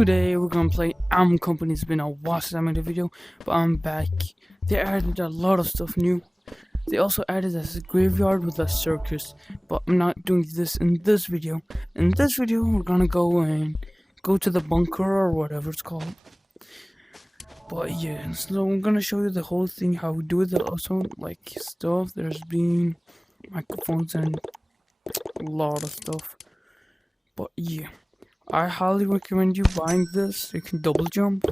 Today we're gonna play Am Company. It's been a while since I made a video, but I'm back. They added a lot of stuff new. They also added a graveyard with a circus, but I'm not doing this in this video. In this video, we're gonna go to the bunker or whatever it's called. But yeah, so I'm gonna show you the whole thing, how we do it. Also, like stuff. There's been microphones and a lot of stuff. But yeah, I highly recommend you buying this. You can double jump.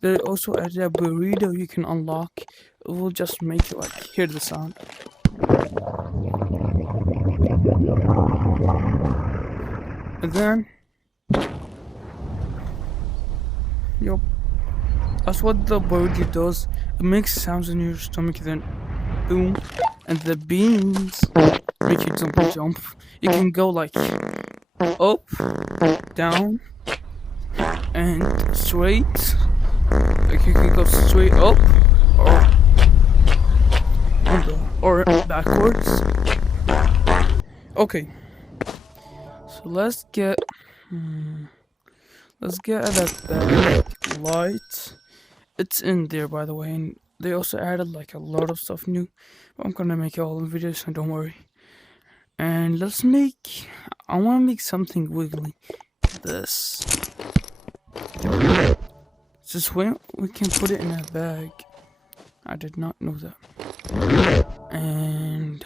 They also added a burrito you can unlock. It will just make you like hear the sound. And then, yup, that's what the burrito does. It makes sounds in your stomach, then boom, and the beans make you jump. You can go like up, down, and straight. Like you can go straight up or backwards. Okay, so let's get at that light. It's in there, by the way, and they also added like a lot of stuff new. I'm gonna make it all in videos, so don't worry. And I want to make something wiggly. This. Just wait, we can put it in a bag. I did not know that. And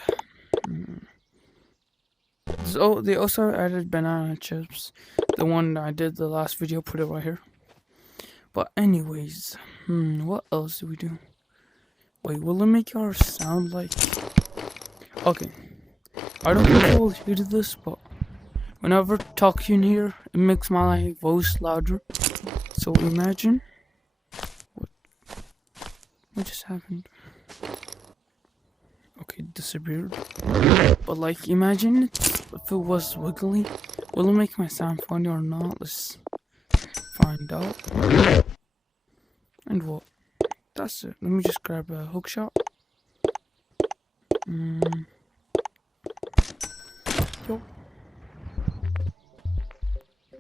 so they also added banana chips. The one that I did the last video, put it right here. But anyways, what else do we do? Wait, will it make our sound like? Okay. I don't think I will hear this, but whenever talking in here, it makes my voice louder. So imagine what just happened. Okay, it disappeared. But like, imagine if it was wiggly. Will it make my sound funny or not? Let's find out. And what? That's it. Let me just grab a hook shot. Yo.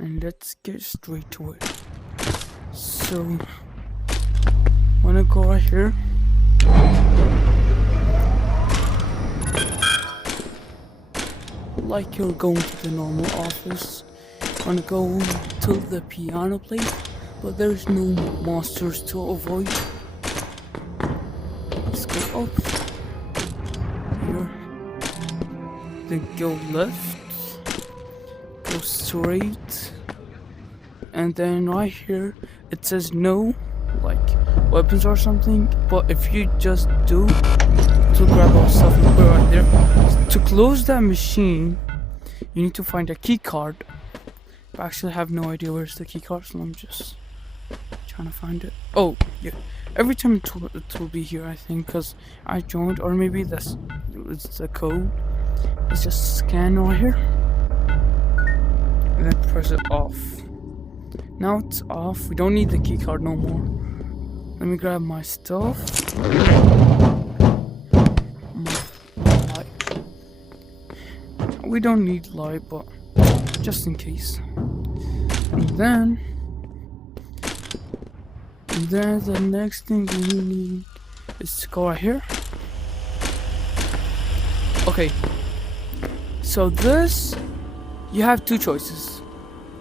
And let's get straight to it. So, wanna go right here. Like you're going to the normal office. Wanna go to the piano place, but there's no monsters to avoid. Let's go up here. Then go left. Go straight. And then right here it says no, like weapons or something. But if you just do to grab our stuff and put it right there. To close that machine, you need to find a key card. I actually have no idea where's the key card, so I'm just trying to find it. Oh yeah, every time it will be here, I think, because I joined, or maybe it's the code. Let's just scan right here and then press it off. Now it's off. We don't need the key card no more. Let me grab my stuff. Light. We don't need light, but just in case. And then the next thing we need is to go right here. Okay. So this, you have two choices.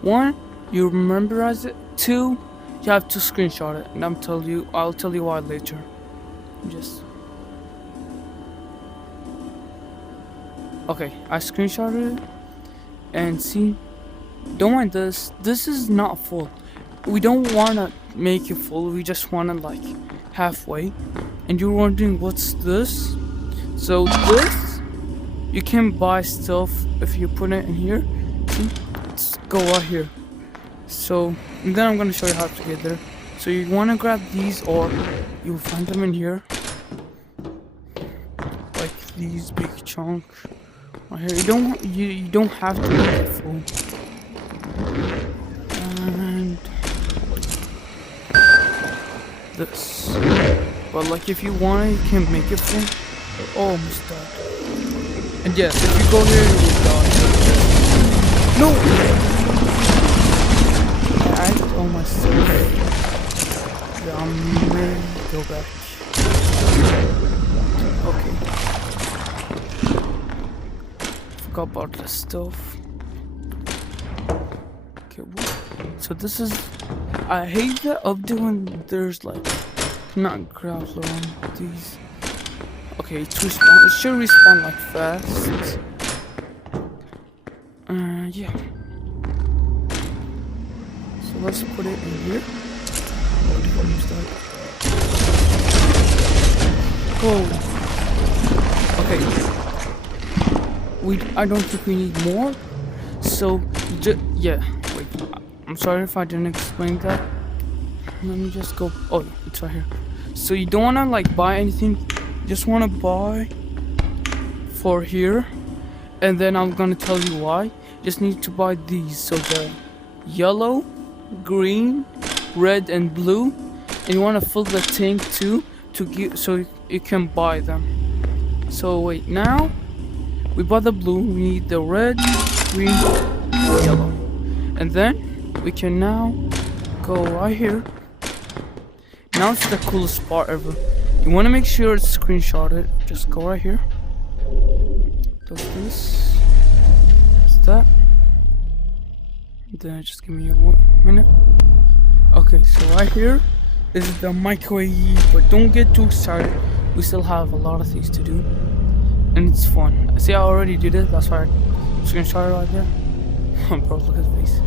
One, you memorize it. Two, you have to screenshot it, and I'll tell you why later. Okay, I screenshotted it, and see, don't mind this. This is not full. We don't wanna make it full. We just wanna like halfway. And you're wondering what's this? So this, you can buy stuff if you put it in here. See, let's go right here. So, and then I'm gonna show you how to get there. So you wanna grab these, or you'll find them in here, like these big chunks right here. You don't have to make it full. And this, but like if you want it, you can make it full. Oh, almost died. And yes, if you go here, you will die. No. I all my stuff. Yeah, I'm ready to go back. Okay. Forgot about the stuff. Okay, so this is... I hate that update when there's like... not grappler on these. Okay, it's respawn. It should respawn like fast. Yeah. So let's put it in here. Oh, the almost died. Whoa. Okay. I don't think we need more. So, yeah. Wait. I'm sorry if I didn't explain that. Let me just go. Oh, it's right here. So you don't wanna like buy anything. You just wanna buy for here, and then I'm gonna tell you why. Just need to buy these. So the yellow, green, red, and blue, and you wanna fill the tank too to get so you can buy them. So wait, now we bought the blue. We need the red, green, yellow, and then we can now go right here. Now it's the coolest spot ever. You want to make sure it's screenshotted. Just go right here. Does this. Is that. Then just give me a 1 minute. Okay, so right here is the microwave. But don't get too excited. We still have a lot of things to do. And it's fun. See, I already did it. That's why I screenshot it right there. Bro, look at his face.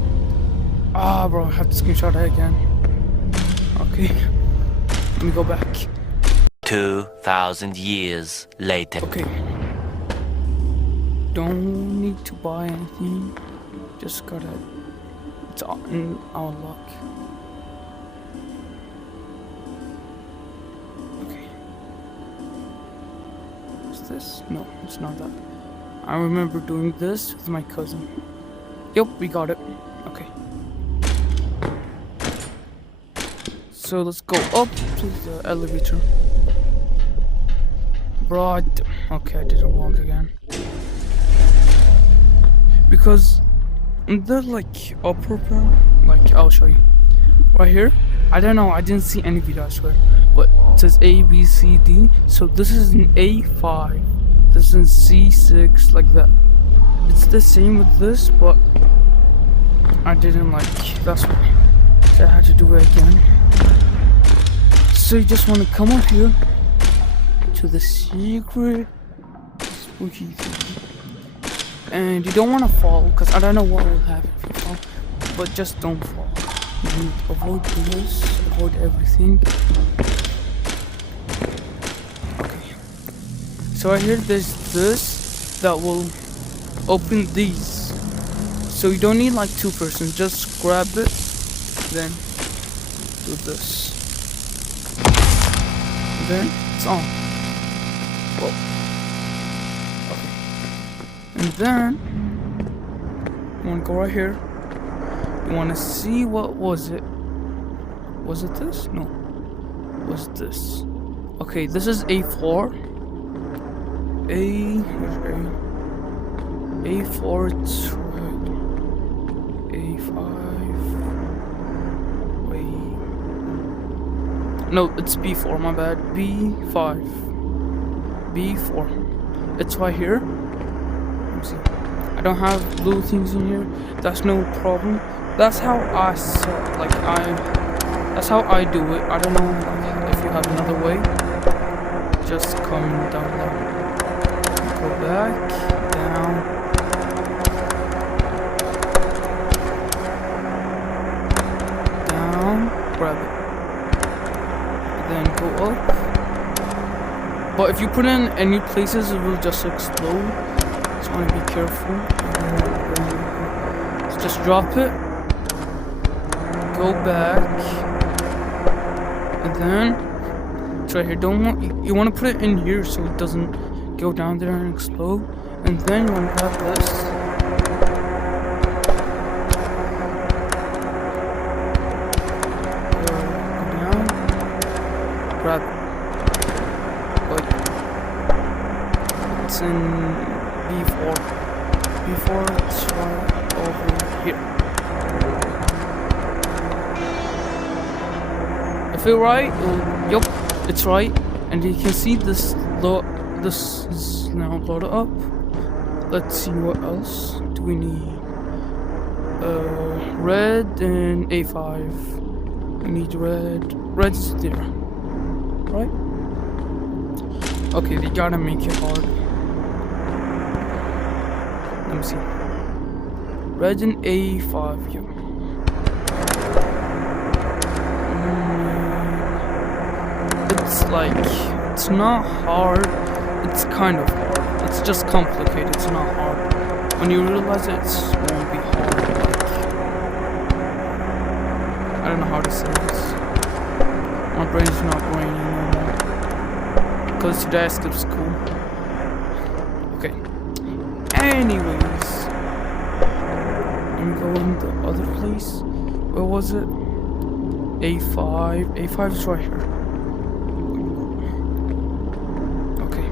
Ah, bro, I have to screenshot it again. Okay. Let me go back. 2,000 years later. Okay. Don't need to buy anything. Just gotta... It's in our luck. Okay. Is this? No, it's not that. I remember doing this with my cousin. Yep, we got it. Okay. So let's go up to the elevator. Bro, okay, I did it wrong again. Because the like upper part, like I'll show you. Right here, I don't know, I didn't see any video, I swear. But it says A, B, C, D. So this is an A5. This is C6, like that. It's the same with this, but I didn't like, that's why. So I had to do it again. So you just want to come up here to the secret spooky thing. And you don't want to fall, because I don't know what will happen if you fall. But just don't fall. You need to avoid this, avoid everything. Okay. So right here there's this that will open these. So you don't need like 2 persons, just grab it, then do this. Then it's on. Whoa. Okay. And then you wanna go right here. You wanna see what was it? Was it this? No. Was this? Okay, this is A4. Where's A4, it's right. A5. Wait. No, it's B4, my bad. B5. B4. It's right here. Let me see. I don't have blue things in here. That's no problem. That's how I set, like that's how I do it. I don't know like, if you have another way. Just come down there. Go back, down. Down, grab it. Then go up. But if you put in any places, it will just explode. Just want to be careful. So just drop it. Go back. And then it's right here. You want to put it in here so it doesn't go down there and explode. And then you want to grab this. Go down. Grab it. Like, it's in B4. B4, it's right over here. it right? Yup, it's right. And you can see this is now loaded up. Let's see what else do we need. Red and A5. We need red. Red's there, right? Okay, they gotta make it hard. Let me see. Red and A5. Yeah. It's not hard. It's kind of hard. It's just complicated. It's not hard. When you realize it won't be hard. I don't know how to say this. My brain's not going anymore. Because today I skipped school. Okay. Anyways. Let me go in the other place. Where was it? A5. A5 is right here. Okay.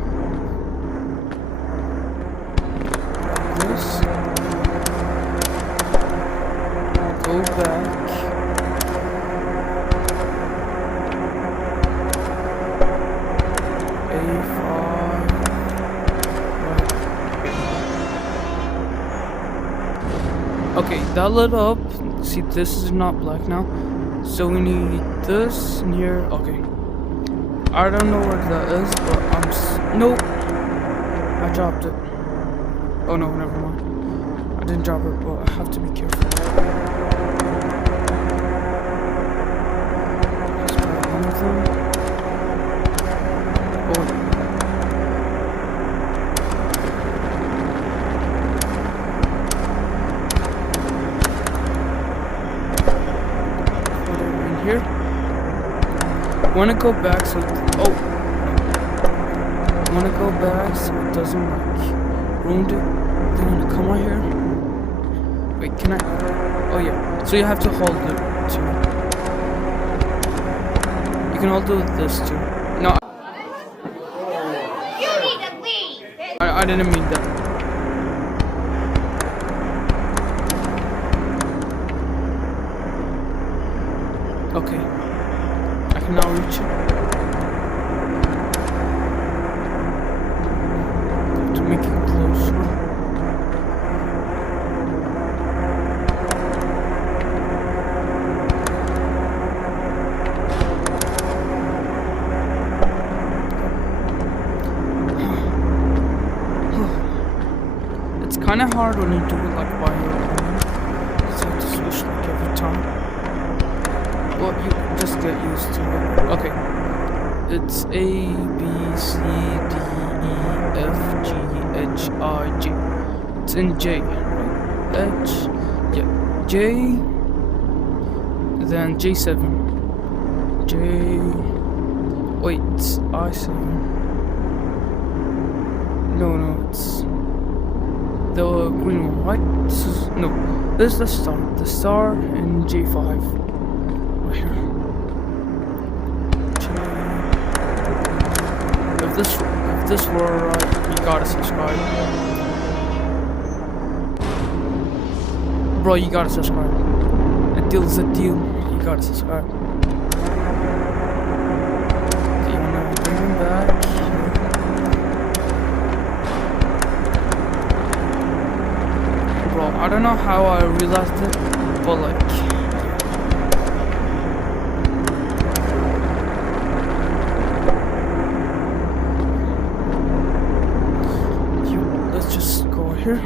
This. Go back. Okay, that lit up. See, this is not black now. So we need this in here. Okay. I don't know where that is, but nope. I dropped it. Oh no, never mind. I didn't drop it, but I have to be careful. Let's grab one of them. Oh. Here. Want to go back so want to go back so it doesn't ruin it. You want to come right here. Wait, can I? Oh yeah. So you have to hold it too. You can hold it with this too. No. You need to leave. I didn't mean that. Okay, I can now reach it. To make it closer. It's kind of hard when you do it like by your own. So you have to switch like every time. Well, you just get used to it. Okay. It's A, B, C, D, E, F, G, H, I, J. It's in J. H, yeah. J, then J7. J, wait, it's I7. No, it's the green one, right? This is the star. The star and J5. Here. If this were right, you gotta subscribe. Bro, you gotta subscribe. A deal's a deal. You gotta subscribe. Okay, you wanna bring him back. Bro, I don't know how I realized it, but like. Here.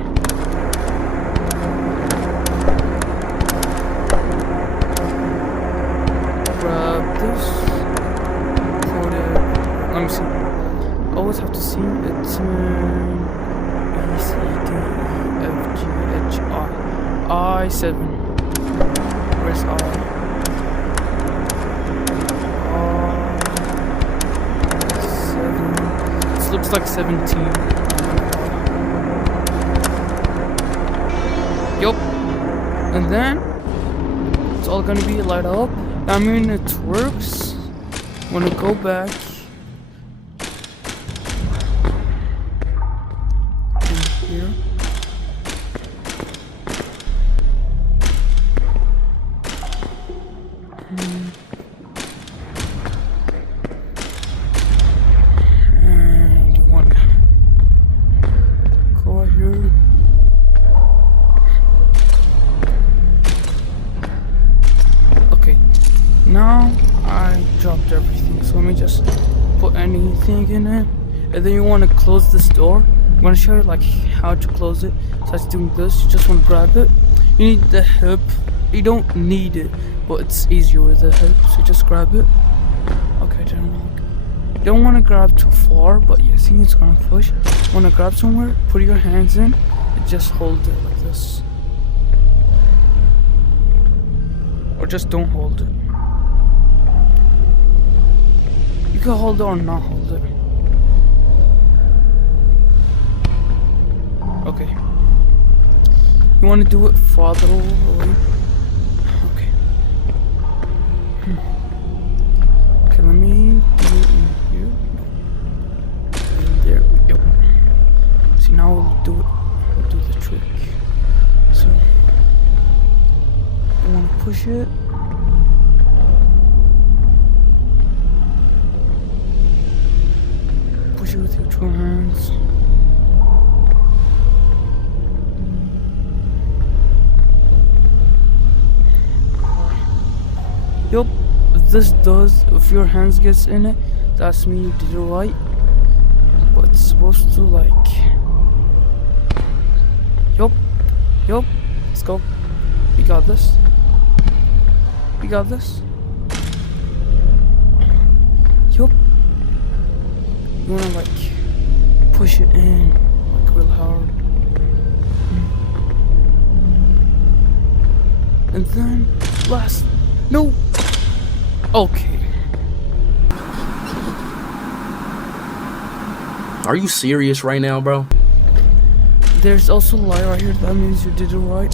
Grab this. Put it. Let me see. Always have to see. It's B, C, D, E, F, G, H, I. I7. Where's I? I7. This looks like 17. Yup. And then it's all gonna be light up. I mean, it works. When I go back in here, anything in it, and then you want to close this door. I'm gonna show you like how to close it. So it's doing this. You just want to grab it. You need the hip. You don't need it, but it's easier with the hip. So just grab it. Okay, you don't want to grab too far, but yeah, see, it's gonna push. Want to grab somewhere? Put your hands in and just hold it like this, or just don't hold it. You can hold it or not hold it. Okay. You want to do it farther away? Okay. Okay, let me do it in here. In there. Yep. See, now we'll do it. We'll do the trick. So, you want to push it. Push it with your two hands. Yup, this does, if your hands gets in it, that's me, you did it right. But it's supposed to like, yup, let's go. We got this. We got this. Yup. You wanna like, push it in, like real hard. And then, last, no. Okay. Are you serious right now, bro? There's also light right here. That means you did it right.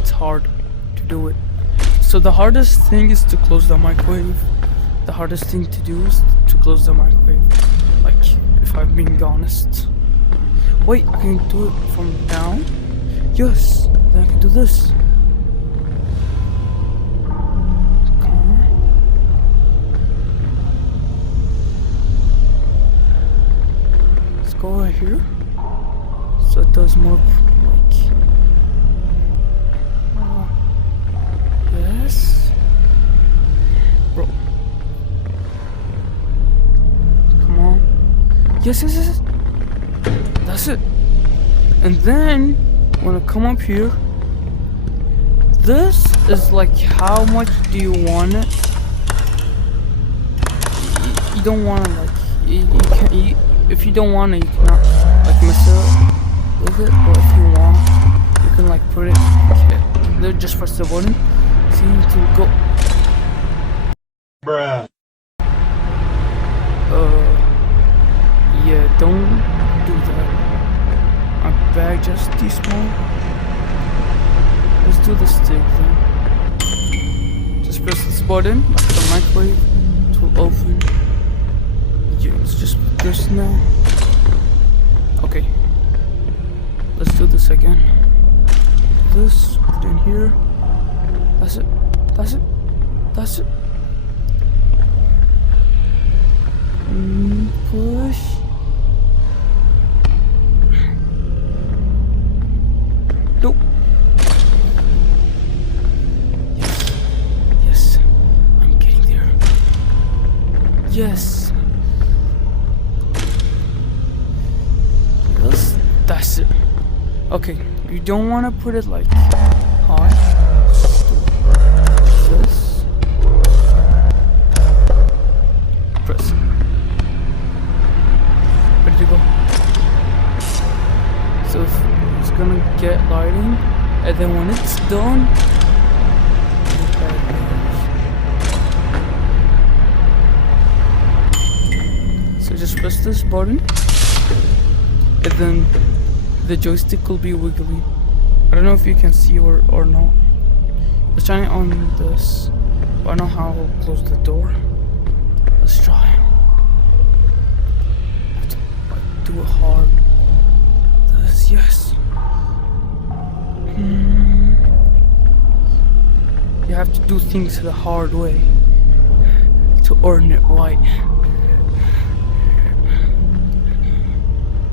It's hard to do it. So the hardest thing is to close the microwave. The hardest thing to do is to close the microwave. Like, if I'm being honest. Wait, I can do it from down? Yes, then I can do this. Go right here, so it does more like yes, bro, come on, yes, that's it. And then when I come up here, this is like how much do you want it. You don't want to like you can't. If you don't want it, you cannot like mess it with it. But if you want, you can like put it. Okay, then just press the button. See to go. Bruh. Yeah, don't do that. My bag just too small. Let's do the stick then. Just press this button, like the microwave, it will open. Yeah, let's just put this now. Okay. Let's do this again. Do this, put it in here. That's it. That's it. That's it. Push. Nope. Yes. I'm getting there. Yes. That's it. Okay, you don't want to put it like high. This. Press. Ready to go. So if it's gonna get lighting, and then when it's done, so just press this button, and then the joystick will be wiggly. I don't know if you can see or not. Let's try it on this. But I know how I'll close the door. Let's try. I have to do it hard. This, yes. You have to do things the hard way to earn it right.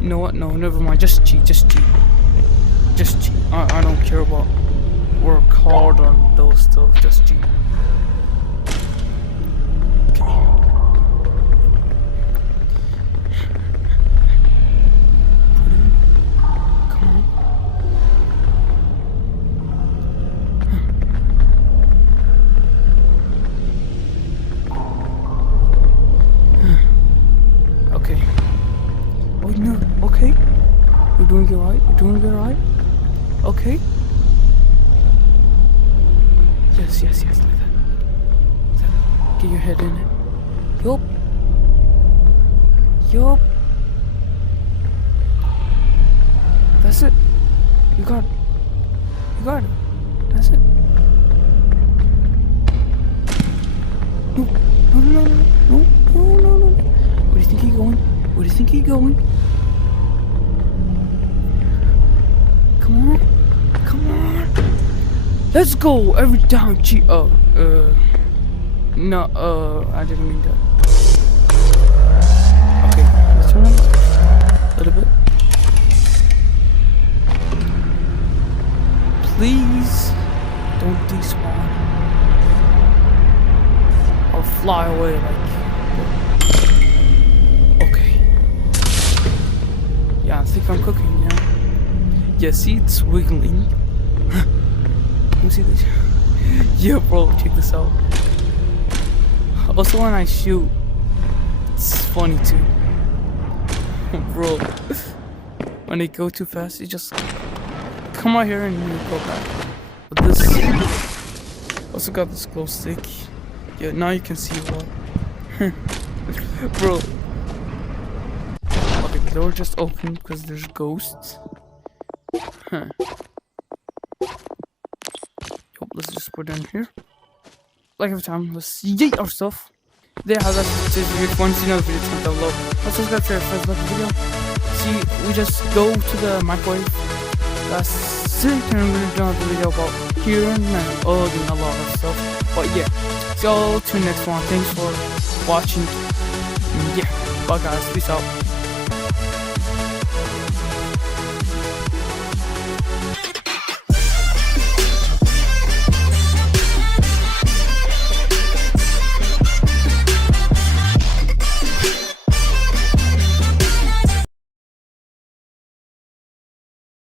You know what? No, never mind. Just cheat. Just cheat. Just cheat. I don't care about work hard on those stuff. Just cheat. Okay. doing it right. You're doing it right. Okay. Yes. Like that. Get your head in it. Yup. That's it. You got it. That's it. No. Where do you think he's going? Come on. Let's go every time. No, I didn't mean that. Okay, let's turn it a little bit. Please don't despawn or fly away like. Okay. Yeah, I think I'm cooking. Yeah. Yeah, see, it's wiggling. Let me see this. Yeah, bro, check this out. Also, when I shoot, it's funny too. Bro, when they go too fast, you just come out here and you go back. But this also got this glow stick. Yeah, now you can see what. Bro. Okay, the door just opened because there's ghosts. Huh. Yup, let's just put it in here. Like every time, let's yeet our stuff. There, how that's just if you want to see another video, comment down below. Let's subscribe to our first like video. See, we just go to the microwave. That's it, and I'm gonna do another video about hearing and doing a lot of stuff. But yeah, so to the next one. Thanks for watching. Yeah, bye guys, peace out.